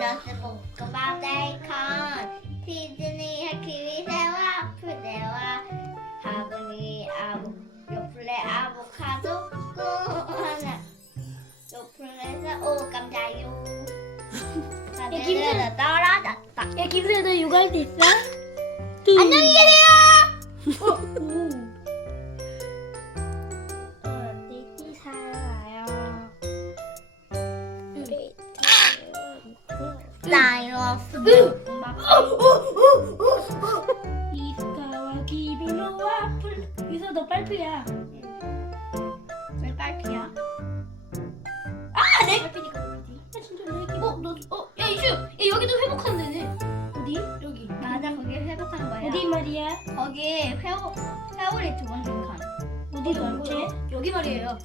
밸런스 볶음밥 다이콘 디즈니 키위 새와 풀대와 바구니 아보 요플레 아보카도 꿀 하나 요플레에서 오 감자유 야, 김수야. 떨어졌다 야 김수야 너 요가할 때 있어? 안녕히 계세요 사이러스. 이스카와 기비노와 풀 유서 너 빨피야 왜 빨피야? 아 네? 빨피니까 어디? 아 진짜 왜 이렇게 어? 너 어? 야 이슈 야 여기도 회복하는 데네 어디? 여기 맞아, 거기 회복하는 거야. 어디 말이야? 거기 회오 회오리 두 번째 칸. 어디 말이야? 여기 말이에요.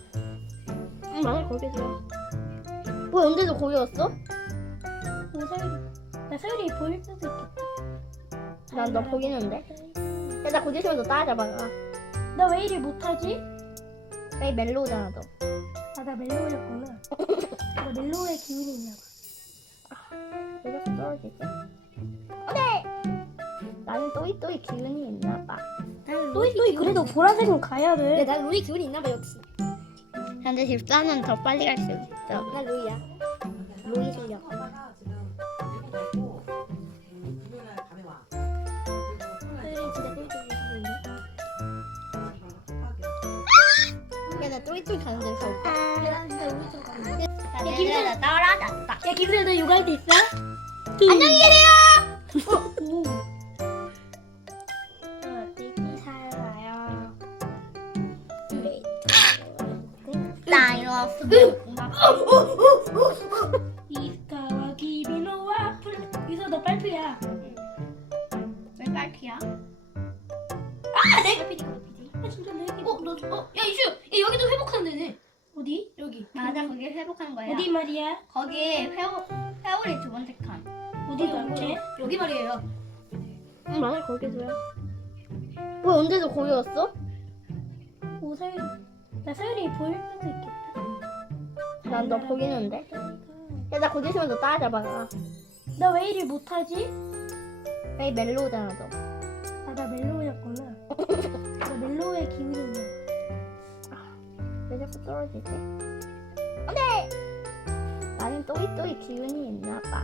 응 맞아 거기서 뭐 언제도 거기 왔어? 오 서율이 나 서율이 보일 수도 있겠다. 난너 보이는데? 야나 곧 있으면 너 따라잡아라 나왜 이리 못하지? 나이 멜로우잖아 너. 아 나 멜로우였구나. 나 멜로우의 기운이 있나봐 왜 자꾸 떨어지지? 어네 나는 또이또이 기운이 있나 봐. 또이 또이 그래도 보라색은 가야 돼. 야난 루이 기운이 있나 봐 역시. 현재 14는 더 빨리 갈 수 있어. 나 루이야. 루이 실력 야나 또이또이 가는 데로 가볼까? 아 진짜 우리 좀 가네 야, 김새도 떨어졌다. 야 김새 너 육아할 수 있어? 안녕히 살아요? 우리 사이러스. 이스카와 기비노와 풀 유서 너 빨피야 왜 빨피야? 아 네? 빨피니까 빨피지 아 진짜 왜 이렇게 어? 너 어? 야 이슈 회복하는 데네 어디? 여기 맞아, 거기 회복하는 거야. 어디 말이야? 거기 회오 회오리 두 번째 칸. 어디 말이야? 여기 말이에요. 응 맞아 거기서야 뭐 언제도 거기 왔어? 오 서율이 나 서율이 보일 수도 있겠다 난 너 보이는데 야나 곧 있으면 너 따라잡아라 나 왜 이리 못하지? 나이 멜로우잖아 너 아 나 멜로우였구나 나 멜로우의 기운이 왜 떨어지지? 네! 나는 또이또이 기운이 있나봐.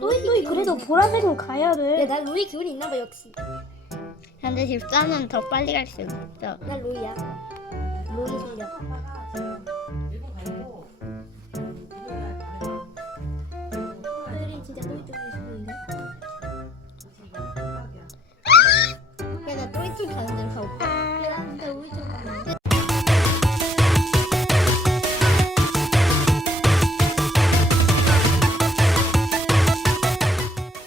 또이 또이 그래도 보라색으로 가야 돼. 네, 야난 로이 기운이 있나봐 역시. 근데 집사는 더 빨리 갈 수 있어. 난 로이야. 로이 실력. 토요일엔 진짜 또이 또이 싶은데. 야나 또이또이 가는 데로 가볼까?